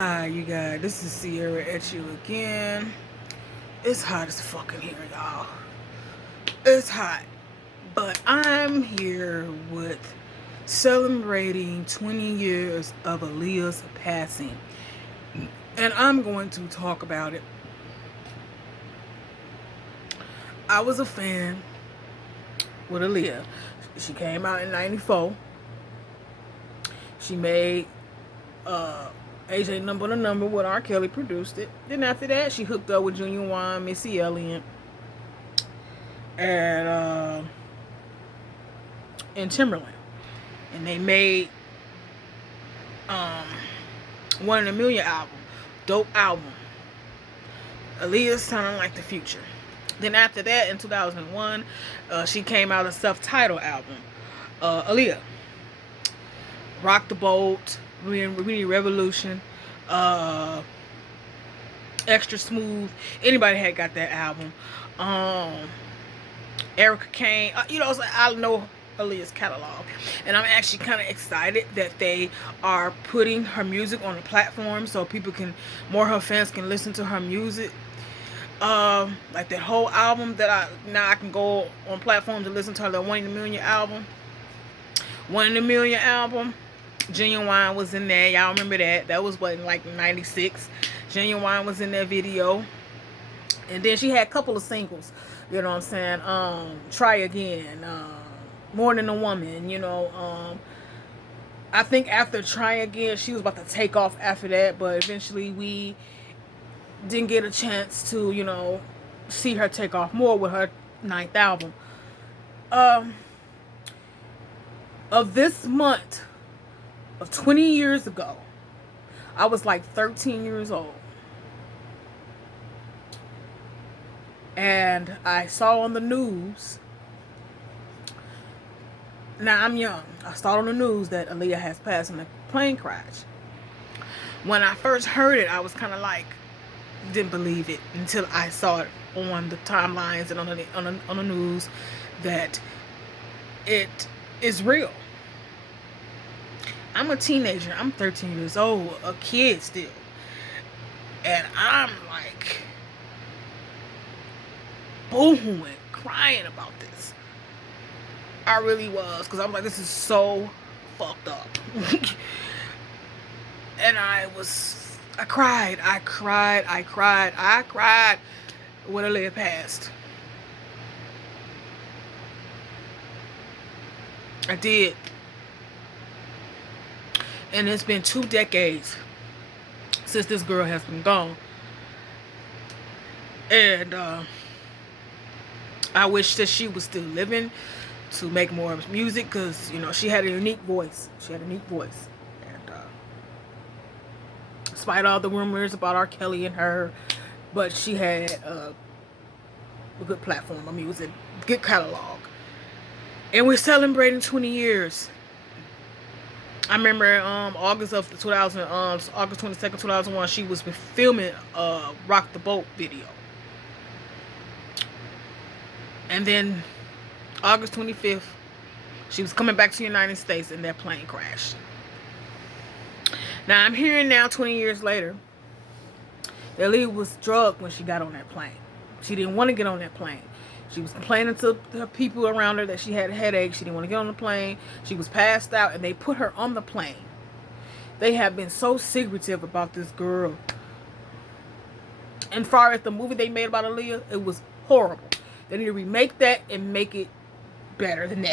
Hi, you guys. This is Sierra at you again. It's hot as fucking here, y'all. It's hot. But I'm here with celebrating 20 years of Aaliyah's passing. And I'm going to talk about it. I was a fan with Aaliyah. She came out in 94. She made AJ Number the Number with R. Kelly, produced it. Then after that, she hooked up with Junior Wine, Missy Elliott, and Timberland. And they made um, One in a Million album. Dope album. Aaliyah sounding like the future. Then after that, in 2001, she came out a self-titled album. Aaliyah. Rock the Boat, We Need Revolution, Extra Smooth. Anybody had got that album. Erica Kane. So I know Aaliyah's catalog. And I'm actually kind of excited that they are putting her music on the platform so more of her fans can listen to her music. Like that whole album that I can go on platforms and listen to her, the One in a Million album. One in a Million album. Genuine was in there. Y'all remember that? That was what, in like 96. Genuine was in that video. And then she had a couple of singles. You know what I'm saying? Try Again. More Than a Woman. I think after Try Again, she was about to take off after that. But eventually we didn't get a chance to, see her take off more with her 9th album. Of this month, of 20 years ago, I was like 13 years old. And I saw on the news, now I'm young, I saw on the news that Aaliyah has passed in a plane crash. When I first heard it, I was kind of like, didn't believe it until I saw it on the timelines and on the news that it is real. I'm a teenager. I'm 13 years old, a kid still. And I'm like boohooing, crying about this. I really was, because I was like, this is so fucked up. And I cried when Aaliyah passed. I did. And it's been 2 decades since this girl has been gone. And I wish that she was still living to make more music, because, she had a unique voice. And despite all the rumors about R. Kelly and her, but she had a good platform of music, good catalog. And we're celebrating 20 years. I remember August 22nd, 2001, she was filming Rock the Boat video. And then August 25th, she was coming back to the United States and that plane crashed. Now I'm hearing now, 20 years later, that Aaliyah was drugged when she got on that plane. She didn't want to get on that plane. She was complaining to the people around her that she had a headache. She didn't want to get on the plane. She was passed out, and they put her on the plane. They have been so secretive about this girl. And far as the movie they made about Aaliyah, it was horrible. They need to remake that and make it better than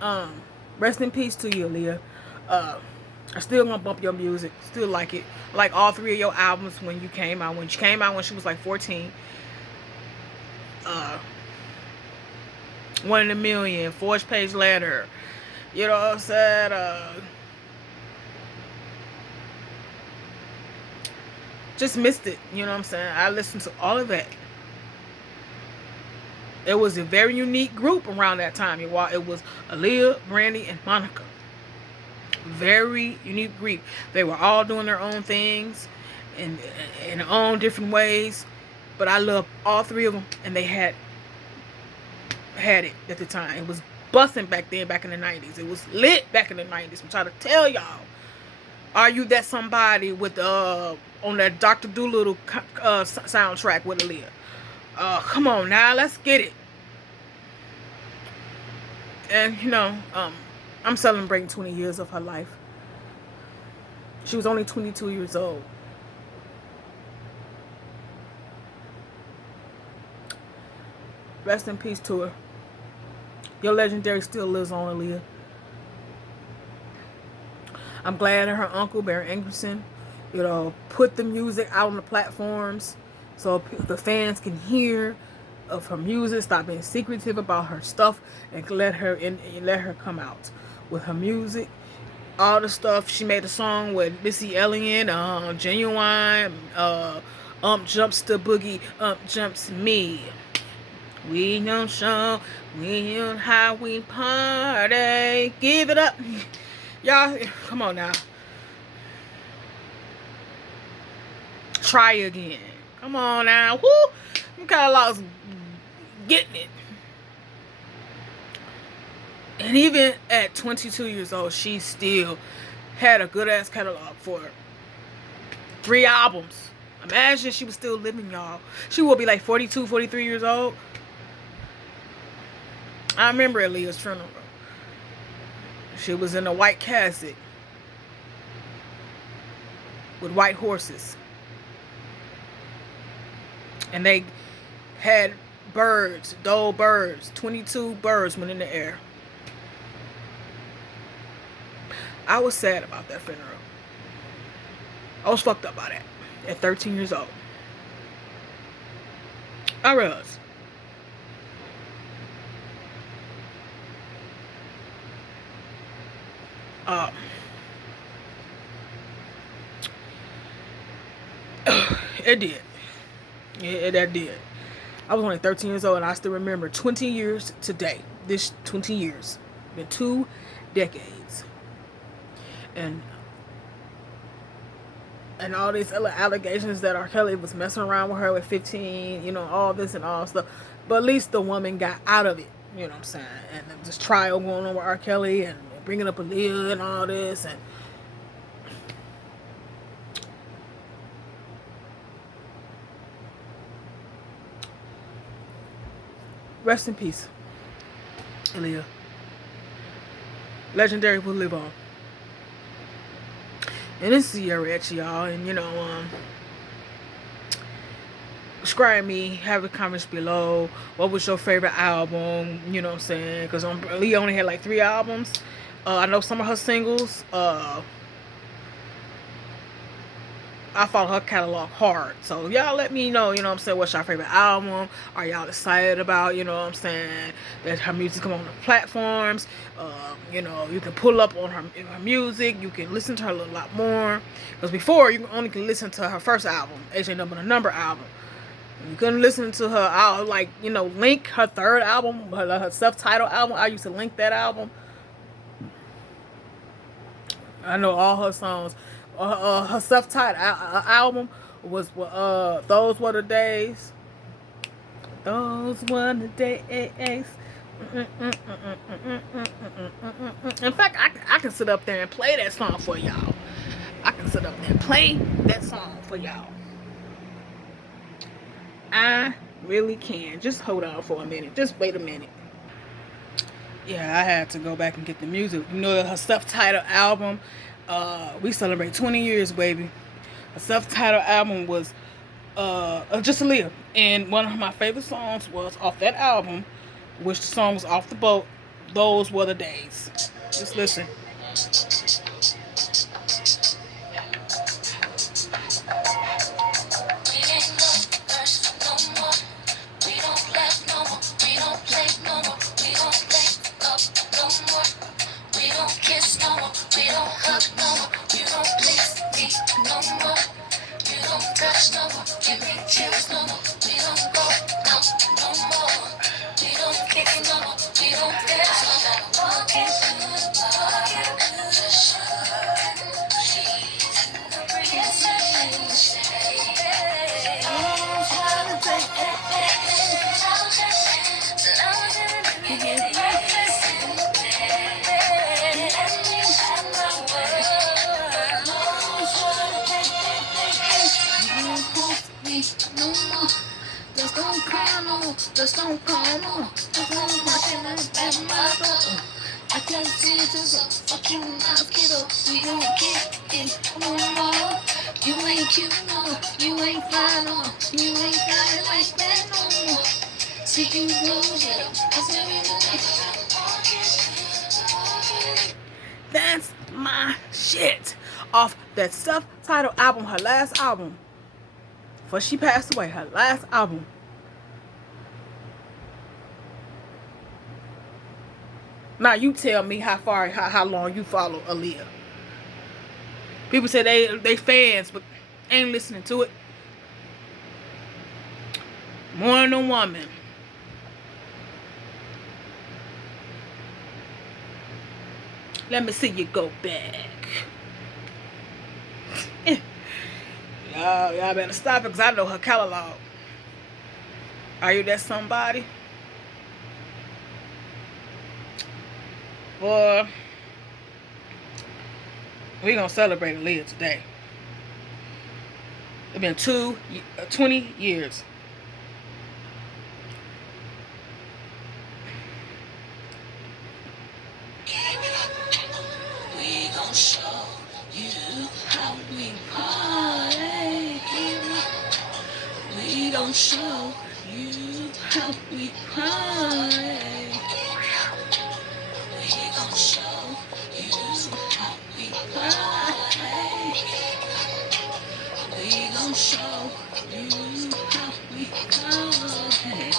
that. Rest in peace to you, Aaliyah. I still gonna bump your music. Still like it. I like all 3 of your albums when you came out. When she came out when she was like 14. One in a Million, Forged Page Letter, you know what I'm saying? Just missed it, you know what I'm saying? I listened to all of that. It was a very unique group around that time. It was Aaliyah, Brandy, and Monica. Very unique group. They were all doing their own things in their own different ways. But I love all 3 of them, and they had it at the time. It was busting back then, back in the 90s. It was lit back in the 90s. I'm trying to tell y'all. Are you that somebody with on that Dr. Doolittle soundtrack with Aaliyah? Come on now, let's get it. And I'm celebrating 20 years of her life. She was only 22 years old. Rest in peace to her. Your legendary still lives on, Aaliyah. I'm glad that her uncle, Barry Anderson, put the music out on the platforms so the fans can hear of her music, stop being secretive about her stuff, and let her come out with her music. All the stuff she made a song with Missy Elliott, Genuine, jumps the boogie, jumps me. We don't show, we on how we party. Give it up. Y'all, come on now. Try again. Come on now. Woo! I'm kind of lost getting it. And even at 22 years old, she still had a good ass catalog for her. 3 albums. Imagine she was still living, y'all. She will be like 42, 43 years old. I remember Aaliyah's funeral. She was in a white casket with white horses. And they had birds, dull birds. 22 birds went in the air. I was sad about that funeral. I was fucked up by that at 13 years old. I was. It did. That did. I was only 13 years old, and I still remember 20 years today. This 20 years. Been 2 decades. And all these other allegations that R. Kelly was messing around with her at 15, all this and all stuff. But at least the woman got out of it, you know what I'm saying? And this trial going on with R. Kelly and bringing up Aaliyah and all this. And rest in peace, Aaliyah. Legendary will live on. And this is Rich, y'all. And subscribe me, have the comments below. What was your favorite album? You know what I'm saying? Because Aaliyah only had like 3 albums. I know some of her singles. I follow her catalog hard. So y'all let me know, you know what I'm saying, what's your favorite album? Are y'all excited about, you know what I'm saying, that her music come on the platforms? You can pull up on her music. You can listen to her a little lot more. Because before, you only can listen to her first album, AJ Number album. You couldn't listen to her, link her third album, her self-titled album. I used to link that album. I know all her songs. Her self-titled album was Those Were the Days. Those were the days. In fact, I can sit up there and play that song for y'all. I can sit up there and play that song for y'all. I really can. Just hold on for a minute. Just wait a minute. Yeah, I had to go back and get the music. Her self-titled album, we celebrate 20 years, baby. Her self-titled album was just Aaliyah. And one of my favorite songs was off that album, which the song was Off the Boat. Those Were the Days. Just listen. the stone come on. I can't see it just a fucking mosquito. We gon' kick it no more. You ain't cute no, you ain't fine no, you ain't got it like that no more. See you lose it. That's my shit. Off that self-titled album, her last album. Before she passed away, her last album. Now you tell me how long you follow Aaliyah. People say they fans, but ain't listening to it. More than a woman. Let me see you go back. Y'all better stop it because I know her catalog. Are you that somebody? Boy, we gonna celebrate Aaliyah today. It's been 20 years. We gon' show you how we party. We gon' show you how we party. We gon' show you how we party. We gon' show you how we party.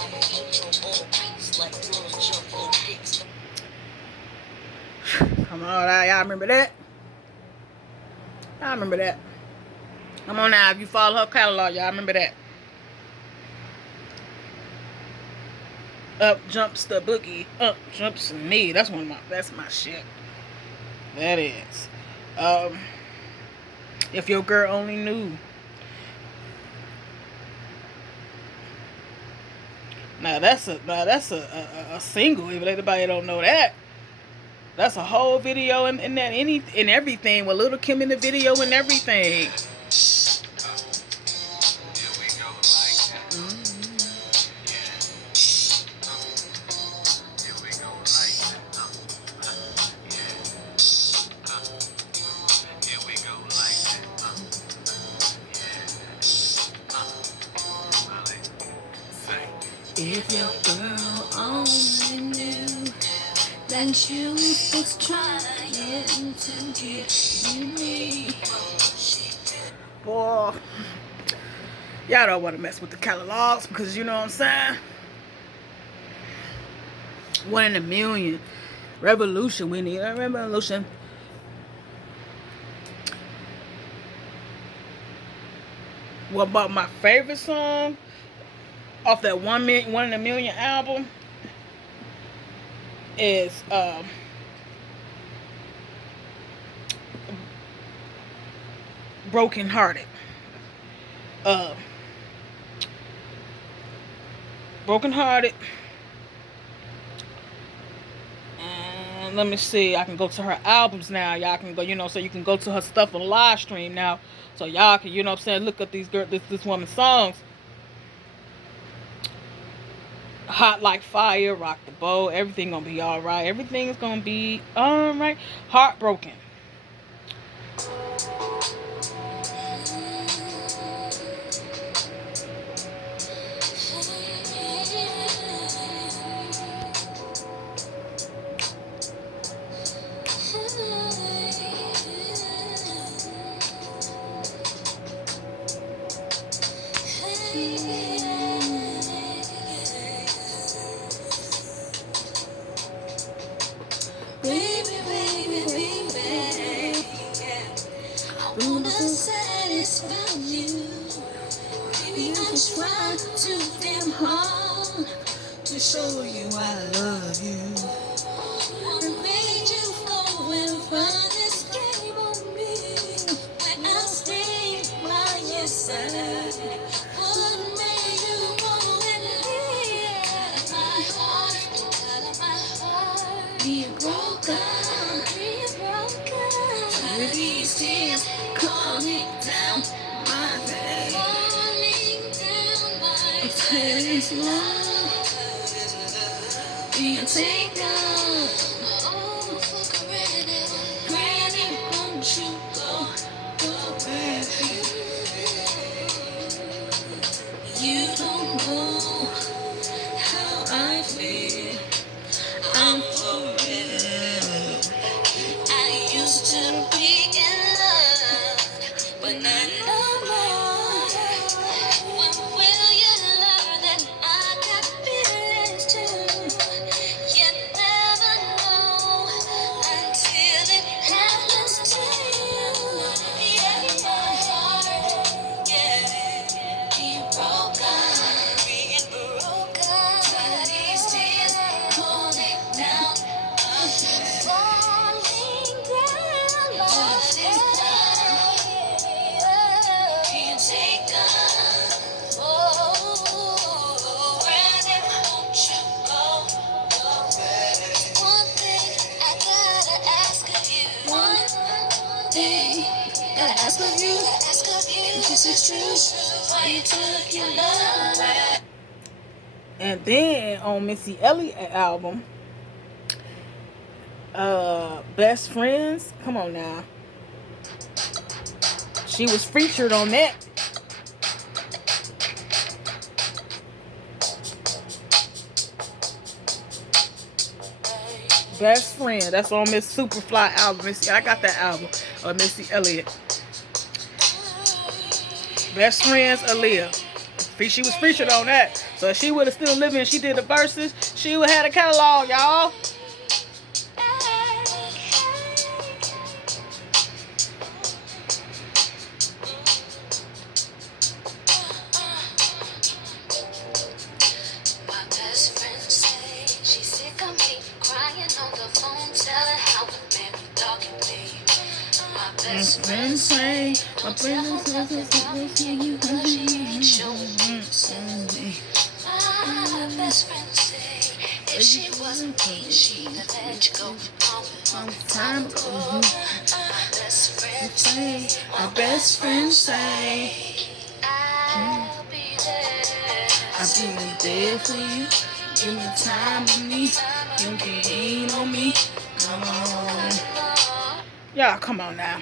Come on, y'all remember that? Y'all remember that? Come on now, if you follow her catalog, y'all remember that? Up jumps the boogie, up jumps me. That's my shit. That is. If your girl only knew. Now that's a single. If anybody don't know that, that's a whole video and everything with Little Kim in the video and everything. If your girl only knew that you was trying to get me. Boy, y'all don't want to mess with the catalogs because you know what I'm saying? 1 in a million. Revolution, we need a revolution. What about my favorite song off that 1 in a million album is Broken Hearted. Broken Hearted. And let me see, I can go to her albums now. Y'all can go, so you can go to her stuff on live stream now. So y'all can, what I'm saying, look at this woman's songs. Hot Like Fire, Rock the Boat, everything gonna be alright. Everything is gonna be alright. Heartbroken. Baby, baby, baby, I wanna satisfy you. Baby, I'm trying too damn hard to show you I love you. I made you go and find this game on me. When I stay by your side, what made you go and leave my heart out of my heart? Be broken. With these tears coming down my face, I'm telling you. Can't take down. Oh, for granted. Granted, won't you go, go back. You don't know how I feel. I'm for real. I used to be in love, but not no more. When will you learn that I got feelings too? You never know until it happens to you. Yeah, my heart, yeah, being broken, but these tears falling down. And then on Missy Elliott album, Best Friends, come on now. She was featured on that. Best Friend, that's on Miss Superfly album. Missy, I got that album of Missy Elliott. Best Friends, Aaliyah. She was featured on that. So if she would have still lived and she did the verses, she would have had a catalog, y'all. Best friends say, my friends say, you show me. My best friend say, if she wasn't clean, she'd let you go long time ago. My best friend say, my best friend say, I'll be there for you. Give me time with me. You can lean on me. Come on. Y'all, come on now.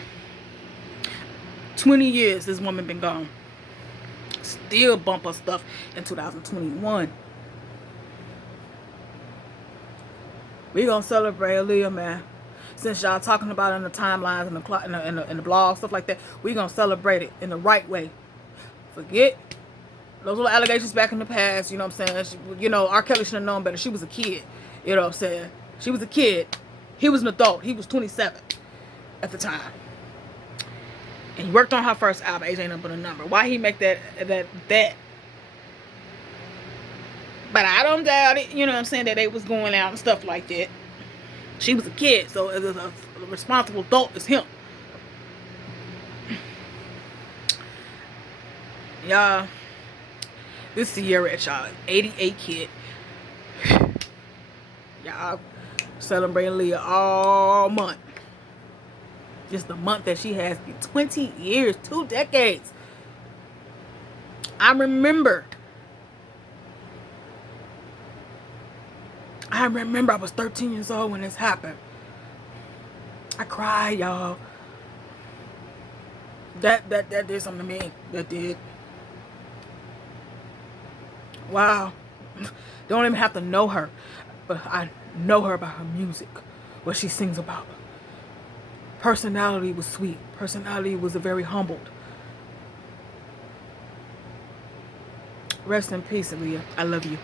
20 years this woman been gone. Still bumper stuff in 2021. We gonna celebrate Aaliyah, man. Since y'all talking about it in the timelines and the blog, stuff like that, we gonna celebrate it in the right way. Forget those little allegations back in the past. You know what I'm saying? You know, R. Kelly should have known better. She was a kid. You know what I'm saying? She was a kid. He was an adult. He was 27 at the time. And he worked on her first album, Age Ain't Nothing But a Number. Why he make that? But I don't doubt it. You know what I'm saying? That they was going out and stuff like that. She was a kid, so it was a responsible adult is him. Y'all, this Sierra at y'all, 88 kid. Y'all celebrating Aaliyah all month. Just the month that she has been 20 years, 2 decades. I remember I was 13 years old when this happened. I cried, y'all. That did something to me. That did. Wow. Don't even have to know her, but I know her by her music, what she sings about. Personality was sweet. Personality was very humbled. Rest in peace, Aaliyah. I love you.